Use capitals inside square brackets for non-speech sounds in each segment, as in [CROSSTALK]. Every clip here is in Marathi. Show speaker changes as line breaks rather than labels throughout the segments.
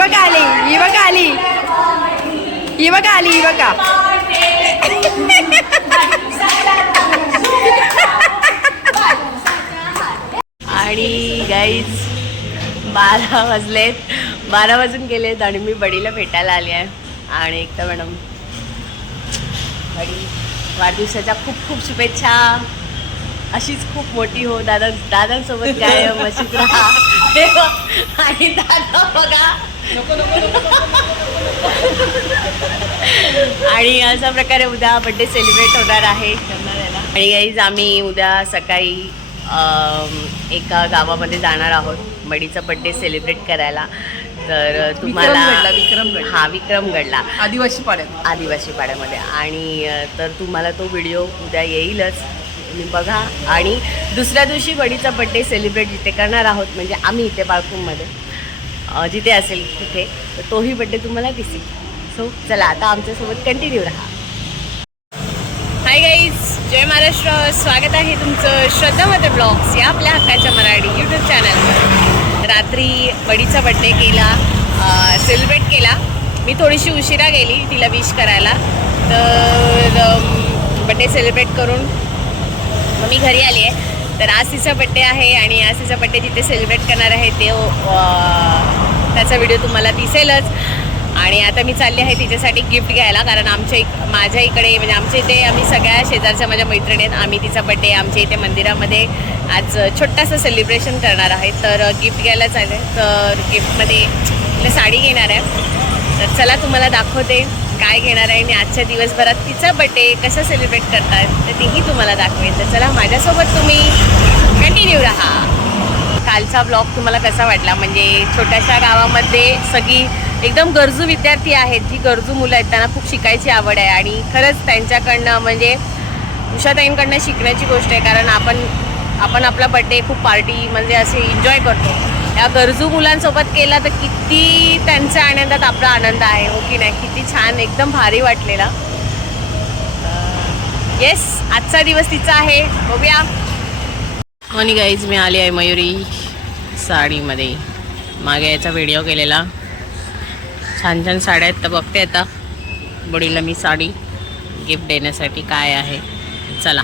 आली ही आली ही आली बघा आणि गाईज बारा वाजलेत बारा वाजून गेलेत आणि मी बडीला भेटायला आले आहे आणि एक तर मॅडम बडी वाढदिवसाच्या खूप खूप शुभेच्छा अशीच खूप मोठी हो दादा दादांसोबत काय मशीद राहा आणि बघा आणि अशा प्रकारे उद्या बड्डे सेलिब्रेट होणार आहे आणि गाईज आम्ही उद्या सकाळी एका गावामध्ये जाणार आहोत मडीचा बड्डे सेलिब्रेट करायला तर तुम्हाला
विक्रमगड
हा विक्रमगडला
आदिवासी पाड्यात
आदिवासी पाड्यामध्ये आणि तर तुम्हाला तो व्हिडिओ उद्या येईलच तुम्ही बघा आणि दुसऱ्या दिवशी वडीचा बड्डे सेलिब्रेट जिथे करणार आहोत म्हणजे आम्ही इथे बाळकुममध्ये जिथे असेल तिथे तर तोही बड्डे तुम्हाला दिसेल सो चला आता आमच्यासोबत कंटिन्यू राहा हाय गाईज जय महाराष्ट्र स्वागत आहे तुमचं श्रद्धामध्ये ब्लॉग्स या आपल्या हक्काच्या मराठी यूट्यूब चॅनलवर रात्री वडीचा बड्डे केला सेलिब्रेट केला मी थोडीशी उशिरा गेली तिला विश करायला तर बड्डे सेलिब्रेट करून मग मी घरी आली आहे तर आसीचा बड्डे आहे आणि आसीचा बड्डे जिथे सेलिब्रेट करणार आहे ते त्याचा व्हिडिओ तुम्हाला दिसेलच आणि आता मी चालले आहे तिच्यासाठी गिफ्ट घ्यायला कारण आमच्या इक माझ्या इकडे म्हणजे आमच्या इथे आम्ही सगळ्या शेजारच्या माझ्या मैत्रिणी आहेत आम्ही तिचा बड्डे आमच्या इथे मंदिरामध्ये आज छोटासा सेलिब्रेशन करणार आहे तर गिफ्ट घ्यायला चालेल तर गिफ्टमध्ये तिला साडी घेणार आहे तर चला तुम्हाला दाखवते काय घेणार आहे आणि आजच्या दिवसभरात तिचा बड्डे कसा सेलिब्रेट करतात तर तेही तुम्हाला दाखवेन तर चला माझ्यासोबत तुम्ही कंटिन्यू राहा कालचा ब्लॉग तुम्हाला कसा वाटला म्हणजे छोट्याशा गावामध्ये सगळी एकदम गरजू विद्यार्थी आहेत जी गरजू मुलं आहेत त्यांना खूप शिकायची आवड आहे आणि खरंच त्यांच्याकडनं म्हणजे उषाताईंकडनं शिकण्याची गोष्ट आहे कारण आपण आपण आपला बड्डे खूप पार्टी म्हणजे असे एन्जॉय करतो या गरजू मुलांसोबत केला तर किती त्यांच्या आनंदात आपला आनंद आहे हो की नाही किती छान एकदम भारी वाटलेला येस आजचा दिवस तिचा आहे बघूया मनी गाईज मी आली आहे मयुरी साडीमध्ये मागे याचा व्हिडिओ केलेला छान छान साड्या आहेत तर बघते आता बडीला मी साडी गिफ्ट देण्यासाठी काय आहे चला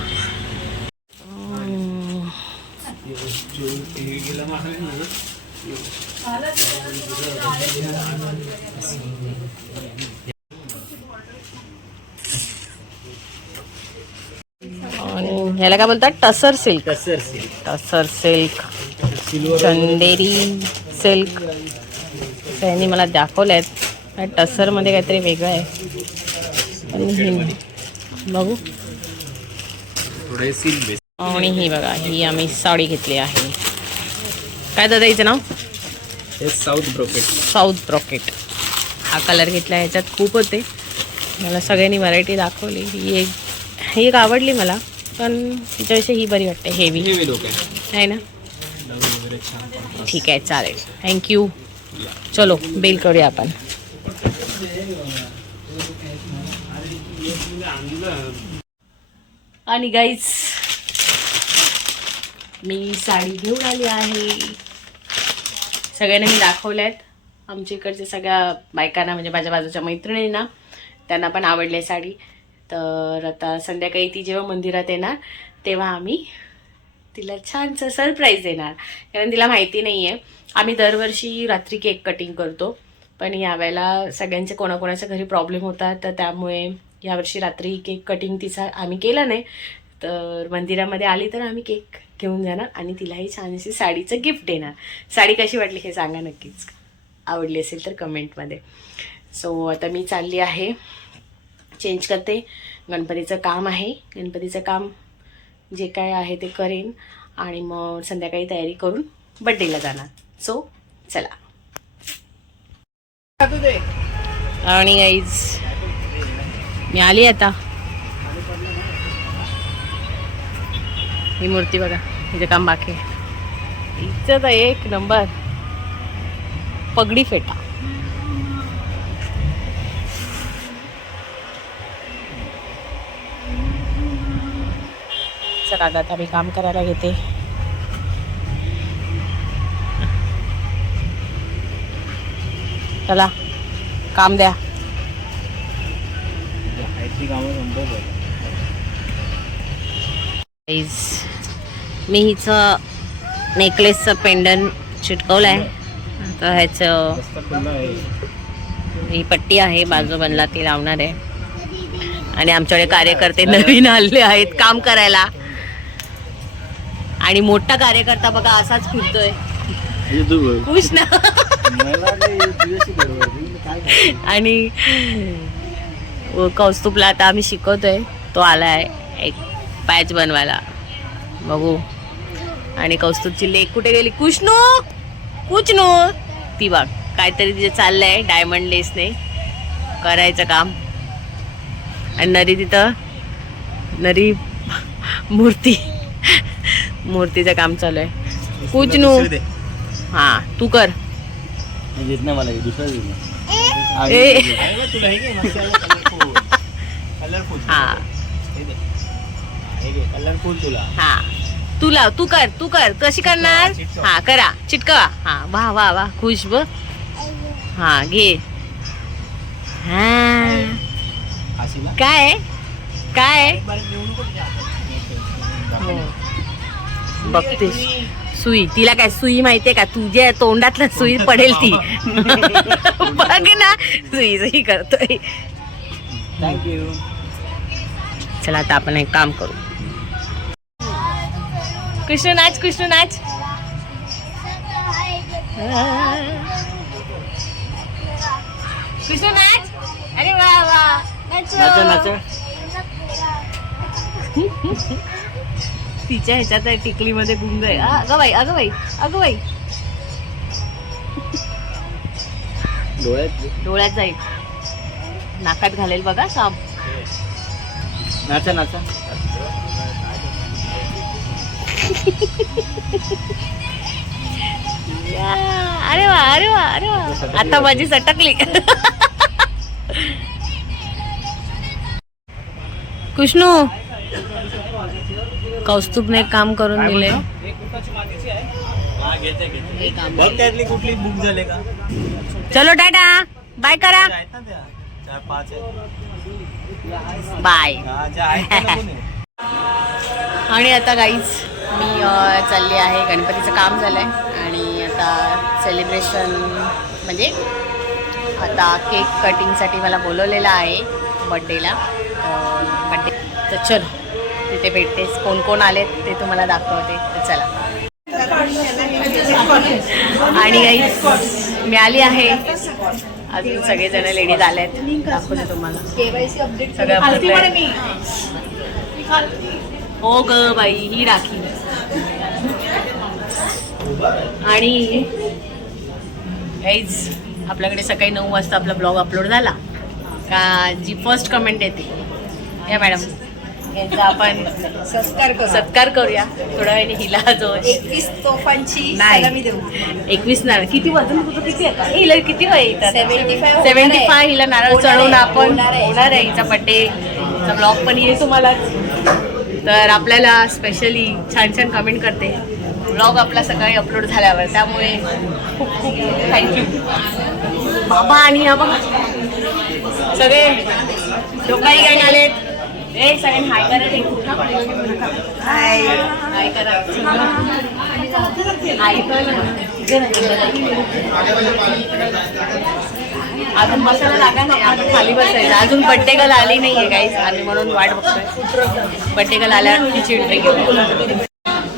आणि ह्याला काय बोलतात tussar silk
tussar silk
tussar silk Chanderi silk त्यांनी मला दाखवलेत टसर मध्ये काहीतरी वेगळं आहे आणि बघू आणि ही बघा ही आम्ही साडी घेतली आहे काय दादा याचं नाव
हे साऊथ ब्रॉकेट
साऊथ ब्रॉकेट हा कलर घेतला याच्यात खूप होते मला सगळ्यांनी व्हरायटी दाखवली ही एक ही एक आवडली मला पण तिच्याविषयी ही बरी वाटते हेवी
आहे
ना ठीक आहे चालेल थँक्यू चलो बिल करूया आपण आणि गाईच मी साडी घेऊन आली आहे सगळ्यांनी मी दाखवल्या आहेत आमच्या इकडच्या सगळ्या बायकांना म्हणजे माझ्या बाजूच्या मैत्रिणींना त्यांना पण आवडले साडी तर आता संध्याकाळी ती जेव्हा मंदिरात येणार तेव्हा आम्ही तिला छानसं सरप्राईज देणार कारण तिला माहिती नाही आहे आम्ही दरवर्षी रात्री केक कटिंग करतो पण यावेळेला सगळ्यांचे कोणाकोणाच्या घरी प्रॉब्लेम होता तर त्यामुळे यावर्षी रात्री केक कटिंग तिचा आम्ही केला नाही तर मंदिरामध्ये आली तर आम्ही केक घेऊन जाणार आणि तिलाही छानशी साडीचं गिफ्ट देणार साडी कशी वाटली हे सांगा नक्कीच आवडली असेल तर कमेंटमध्ये सो आता मी चालली आहे चेंज करते गणपतीचं काम आहे गणपतीचं काम जे काय आहे ते करेन आणि मग संध्याकाळी तयारी करून बड्डेला जाणार सो चला आणि आईज मी आली आता ही मूर्ती बघा हिचं काम बाकी आहे हिचं तर एक नंबर पगडी फेटा चला आता मी काम करायला घेते चला काम द्या
कामं
मी हिचं नेकलेसचं पेंडन चिटकवलं आहे तर ह्याचं ही पट्टी आहे बनला ती लावणार आहे आणि आमच्याकडे कार्यकर्ते नवीन आले आहेत काम करायला आणि मोठा कार्यकर्ता बघा असाच फिरतोय खुश ना आणि कौस्तुभला आता आम्ही शिकवतोय तो आलाय एक पॅच बनवायला बघू आणि कौस्तुभची लेक कुठे गेली कुशनू कुचनू ती बघ काहीतरी तिथे चाललंय डायमंड लेसने करायचं काम आणि नरी तिथं नरी मूर्ती मूर्तीचं काम चालू आहे कुचनू हा तू कर
हा कलरफुल
हा तू लाव तू कर तू कर कशी करणार हा करा चिटकवा हा वा वा वा खुश ब हा घे काय काय हो. बघते सुई तिला काय सुई माहितीये का तुझ्या तोंडातला सुई पडेल ती [LAUGHS] बघ ना सुई सुई करतोय चला आता आपण एक काम करू कृष्ण नाच कृष्ण नाच कृष्ण नाच अरे वा
नाच
तिच्या ह्याच्यात टिकलीमध्ये गुंग आहे अगं बाई अगं बाई अगं बाई
डोळ्यात
डोळ्यात जाईल नाकात घालेल बघा साप
नाचा नाचा
अरे वा अरे वा अरे वा आता माझी सटकली कृष्णू ने काम करून दिले
कुठली बुक झाले
चलो टाटा बाय करा बाय आणि आता गाईच मी चालली आहे गणपतीचं काम झालं आहे आणि आता सेलिब्रेशन म्हणजे आता केक कटिंगसाठी मला बोलवलेलं आहे बड्डेला बड्डे तर चल तिथे भेटतेस कोण कोण आले ते तुम्हाला दाखवते तर चला आणि काही मिळाली आहे अजून सगळेजण लेडीज आले आहेत दाखवते तुम्हाला सगळं हो ग बाई ही राखी आणि आपल्याकडे सकाळी नऊ वाजता आपला ब्लॉग अपलोड झाला का जी फर्स्ट कमेंट येते या मॅडम यांचा आपण
सत्कार
सत्कार करूया थोड्या वेळाने हिला जो
एकवीस तोफांची
नाही एकवीस नारळ किती वजन होतं किती येतात किती वय येतात सेव्हन्टी फाय हिला नारळ चढवून आपण
होणार आहे
हिचा बड्डेचा ब्लॉग पण येईल तुम्हाला तर आपल्याला स्पेशली छान छान कमेंट करते ब्लॉग आपला सकाळी अपलोड झाल्यावर त्यामुळे खूप खूप थँक्यू बाबा आणि हा सगळे लोकाई काही आलेत ए सगळे हाय हाय हाय करा अजून बसायला लागा नाही अजून खाली बसायचं अजून पट्टेकल आली नाहीये काही आम्ही म्हणून वाट बघतोय पट्टेकल आल्यावर एंट्री घेऊन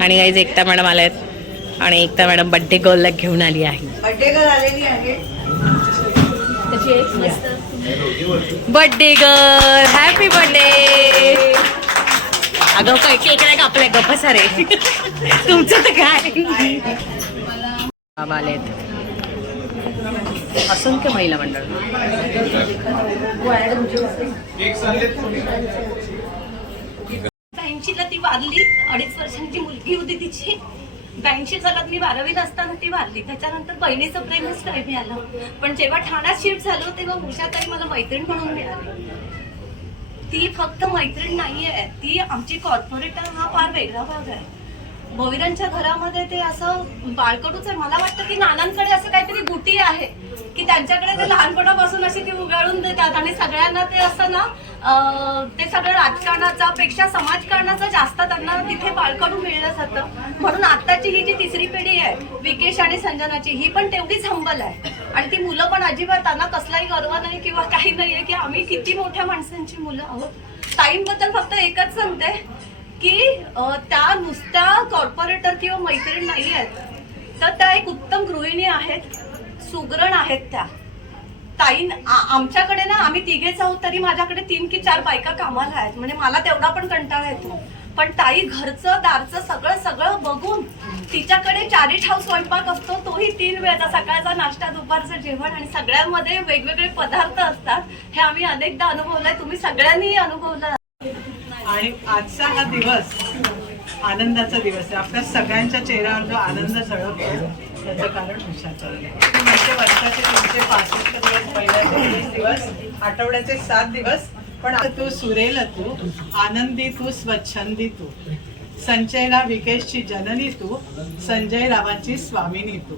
आणि गाईज एकता मॅडम आल्या आहेत आणि एकता मॅडम बड्डे गर्लला घेऊन आली आहे
बड्डे गर्ल आलेली आहे
बड्डे गर्ल हॅपी बर्थडे अगं काय की नाही का आपल्या गप्पा सारे तुमचं तर काय आलेत असंख्य महिला मंडळ
तिला ती वारली अडीच वर्षांची मुलगी होती तिची बँकेची जगात मी बारावीला असताना ती वारली त्याच्यानंतर बहिणीचं प्रेमच काय मिळालं पण जेव्हा ठाण्यात शिफ्ट झालो तेव्हा उषाताई मला मैत्रीण म्हणून मिळाली ती फक्त मैत्रीण नाही आहे ती आमची कॉर्पोरेटर हा फार वेगळा भाग आहे भोविरांच्या घरामध्ये ते असं बाळकडूच आहे मला वाटतं की नानांकडे असं काहीतरी गुटी आहे की त्यांच्याकडे ते लहानपणापासून अशी ती उगाळून देतात आणि सगळ्यांना ते असं ना ते सगळं राजकारणाचा पेक्षा समाजकारणाचा जास्त त्यांना तिथे बाळकडून मिळलं जातं म्हणून आताची ही जी तिसरी पिढी आहे विकेश आणि संजनाची ही पण तेवढीच हंबल आहे आणि ती मुलं पण अजिबात त्यांना कसलाही गर्व नाही किंवा काही नाही आहे की आम्ही किती मोठ्या माणसांची मुलं आहोत ताईंबद्दल फक्त एकच सांगते की त्या नुसत्या कॉर्पोरेटर किंवा मैत्रीण नाही आहेत तर त्या एक उत्तम गृहिणी आहेत सुगरण आहेत त्या ताई आमच्याकडे ना आम्ही तिघेच आहोत तरी माझ्याकडे तीन की चार बायका कामाला आहेत म्हणजे मला तेवढा पण कंटाळा येतो पण ताई घरचं दारचं सगळं सगळं बघून तिच्याकडे चारिट हाऊस स्वयंपाक असतो तोही तीन वेळचा सकाळचा नाश्ता दुपारचं जेवण आणि सगळ्यांमध्ये वेगवेगळे पदार्थ असतात हे आम्ही अनेकदा अनुभवलंय तुम्ही सगळ्यांनीही अनुभवलं
आणि आजचा हा दिवस आनंदाचा दिवस आहे आपल्या सगळ्यांच्या चेहऱ्यावर जो आनंद सगळं त्याचं कारण हुशाचं म्हणजे वर्षाचे तुमचे पासष्ट दिवस महिन्याचे दिवस आठवड्याचे सात दिवस पण तू सुरेल तू आनंदी तू स्वच्छंदी तू संजयला विकेशची जननी तू संजय रावांची स्वामिनी तू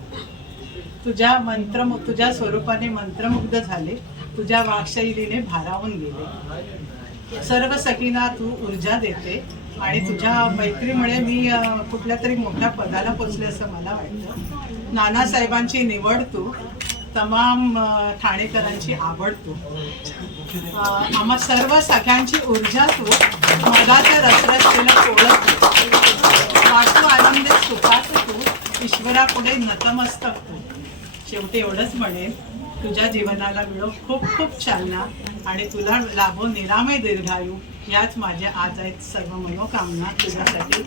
तुझ्या मंत्र तुझ्या स्वरूपाने मंत्रमुग्ध झाले तुझ्या वाक्शैलीने भारावून गेले सर्व सखीना तू ऊर्जा देते आणि तुझ्या मैत्रीमुळे मी कुठल्या तरी मोठ्या पदाला पोचले असं मला वाटतं नानासाहेबांची निवड तू तमाम ठाणेकरांची आवड तू आम्हा सर्व सख्यांची ऊर्जा तू मगाच्या रसरस केलं तू वाटू आनंद सुखात तू ईश्वरापुढे नतमस्तक तू शेवटी एवढंच म्हणेन तुझ्या जीवनाला मिळव खूप खूप चालना आणि तुला लाभो निरामय दीर्घायू याच माझ्या आज आहेत सर्व मनोकामना तुझ्यासाठी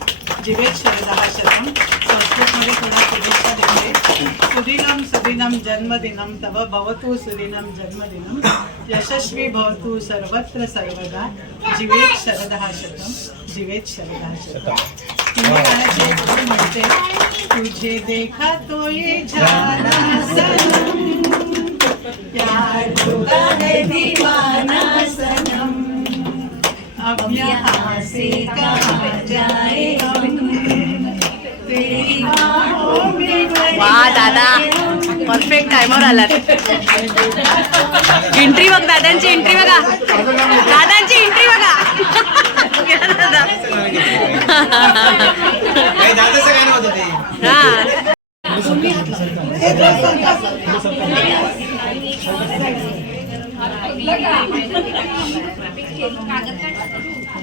जिवेत शरदहा शतम संस्कृतमध्ये तुला शुभेच्छा देते सुदिनम सुदिनम जन्मदिनम तव भवतु सुदिनम जन्मदिनम यशस्वी भवतु सर्वत्र सर्वदा जिवेत शरदहा शतम जिवेत शरदहा शतम तुम्ही म्हणते तुझे देखा तो ये झाला
वा दादा परफेक्ट आला आलात एंट्री बघ दादांची एंट्री बघा दादांची एंट्री बघा हा
कागद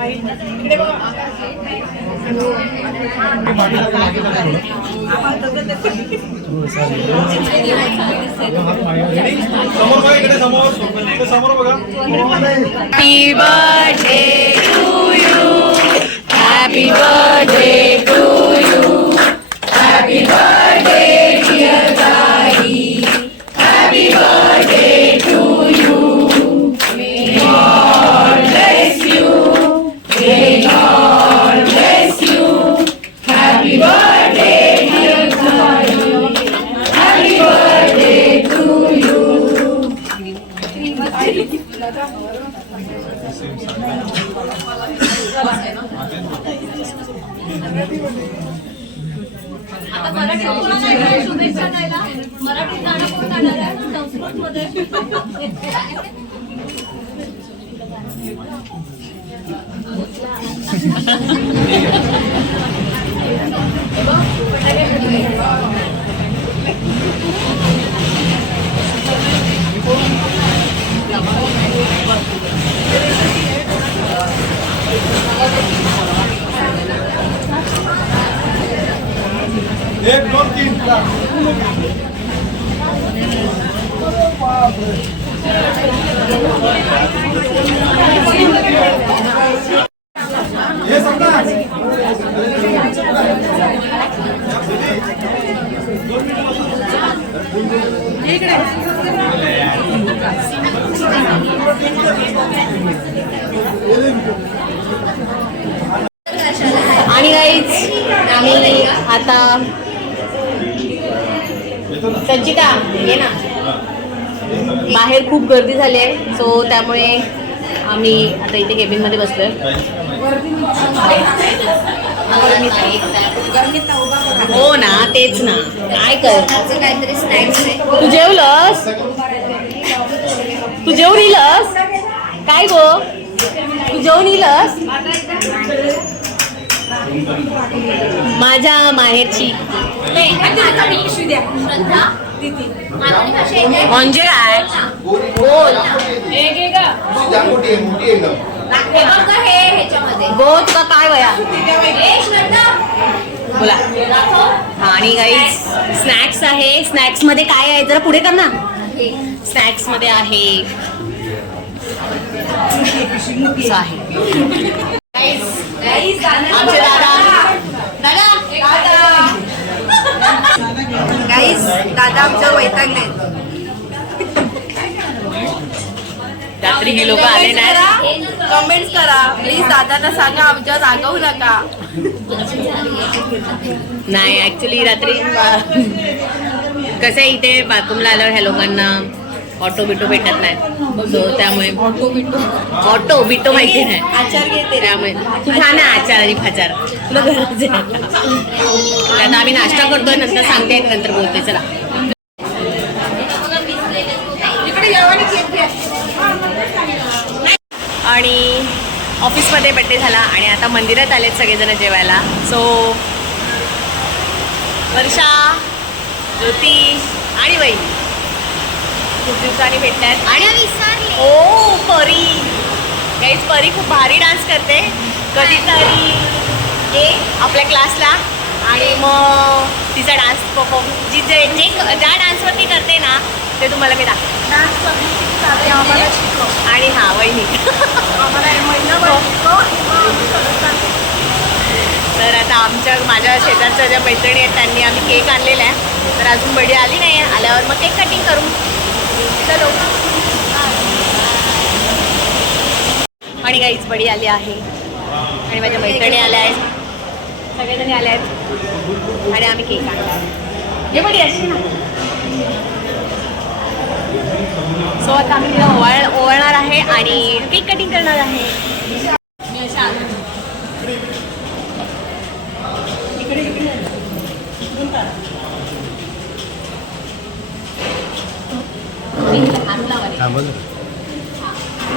Happy birthday to you. Happy birthday to you. Happy birthday.
आता शुभेच्छा द्यायला मराठीत गाणं कोण आहे मध्ये
एक दोन तीन हे सांगा
इकडे आणि आम्ही आता संचिता ये ना बाहेर खूप गर्दी झाली आहे सो त्यामुळे आम्ही आता इथे मध्ये बसलोय हो ना तेच ना काय कर जेवलस तू जेवून येलस काय गो तू जेवून येलस माझ्या माहेरची म्हणजे काय बोल तुका काय वया बोला आणि काही स्नॅक्स आहे स्नॅक्स मध्ये काय आहे जरा पुढे कर ना स्नॅक्स मध्ये आहे दादा दादा
गाईज दादा आमच्या
रात्री हे लोक आले नाही
कमेंट करा प्लीज ना सांगा आमच्या जागवू नका
नाही ऍक्च्युली रात्री कसं आहे इथे बाथरूमला आल्यावर ह्या लोकांना ऑटो बिटो भेटत नाही सो त्यामुळे ऑटो बिटो ऑटो बिटो माहिती नाही
आचार घेते
त्यामुळे छान आहे आचार आणि फाचार त्यांना आहे आम्ही नाश्ता करतोय नंतर सांगते नंतर बोलते चला आणि ऑफिसमध्ये बड्डे झाला आणि आता मंदिरात आलेत सगळेजण जेवायला सो वर्षा ज्योती आणि वही खूप दिवसांनी भेटतात आणि ओ परी काहीच परी खूप भारी डान्स करते कधीतरी ये आपल्या क्लासला आणि मग तिचा डान्स परफॉर्म जी जे जे ज्या डान्सवरती करते ना ते तुम्हाला मी दाखव डान्स आणि हां वहिनी तर आता आमच्या माझ्या शेजारच्या ज्या मैत्रिणी आहेत त्यांनी आम्ही केक आणलेला आहे तर अजून बडी आली नाही आल्यावर मग केक कटिंग करू चलो आणि काहीच बडी आली आहे आणि माझ्या मैत्रिणी आल्या आहेत सगळेजणी आल्या आहेत आणि आम्ही केक आणला बडी अशी ना सो आता आम्ही तिला ओवाळ ओवाळणार आहे आणि केक कटिंग करणार आहे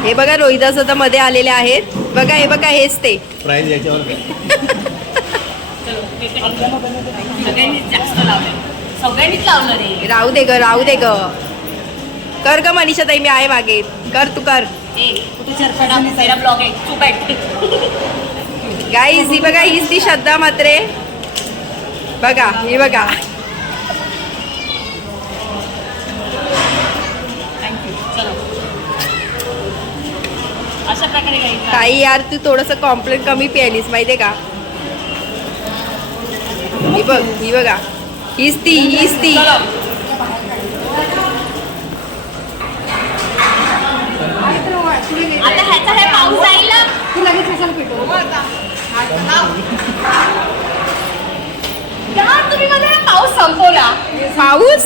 हे बघा रोहिदास आता मध्ये आलेले आहेत बघा हे बघा हेच ते
प्राइस याच्यावर
राहू दे ग राहू दे ग कर ग मनीषा ताई मी आहे मागे कर तू कर गाईज ही बघा हीच ती श्रद्धा मात्रे बघा हे बघा
अशा
यार तू थोडंसं कॉम्प्लेन कमी प्यालीस माहितीये का ही बघ ही बघा हीच ती हीच ती
हो, पाऊस संपवला
पाऊस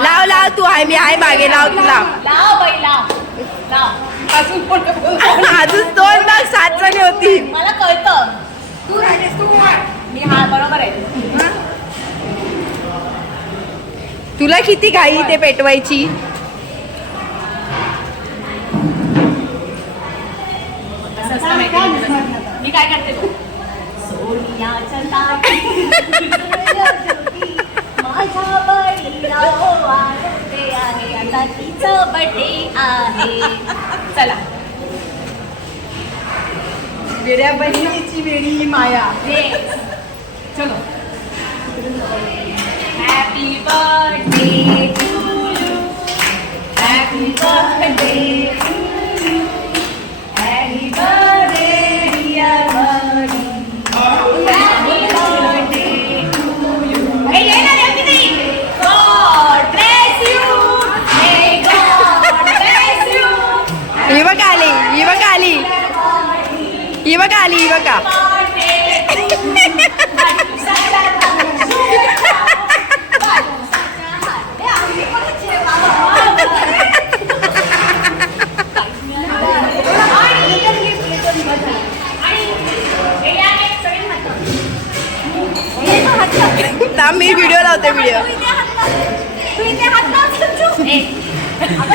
लाव लाव तू आहे मी आहे मागे लाव तू लाव अजून दोन भाग सात जणी होती
मला कळत तू राहिलेस तू मी हा बरोबर आहे
तुला किती घाई ते पेटवायची
मी काय करते सोनियाच्या बर्थडे आहे uh, चला
वेड्या बहिणीची वेळी माया
चलो happy birthday to you happy birthday
आली ही बघा आली ही बघा ना मी व्हिडिओ लावते व्हिडिओ
हात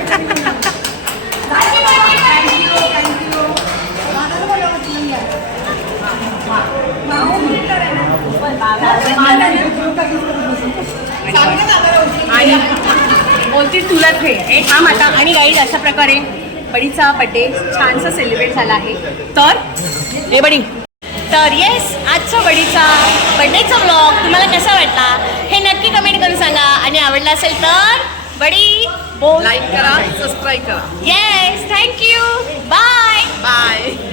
बोलतीस तुला हे हा माता आणि गाईड अशा प्रकारे बडीचा बड्डे छानसा सेलिब्रेट झाला आहे तर हे बडी तर येस आजचा बडीचा बड्डेचा ब्लॉग तुम्हाला कसा वाटला हे नक्की कमेंट करून सांगा आणि आवडला असेल तर बडी
लाईक करा सबस्क्राईब करा
yes thank you bye bye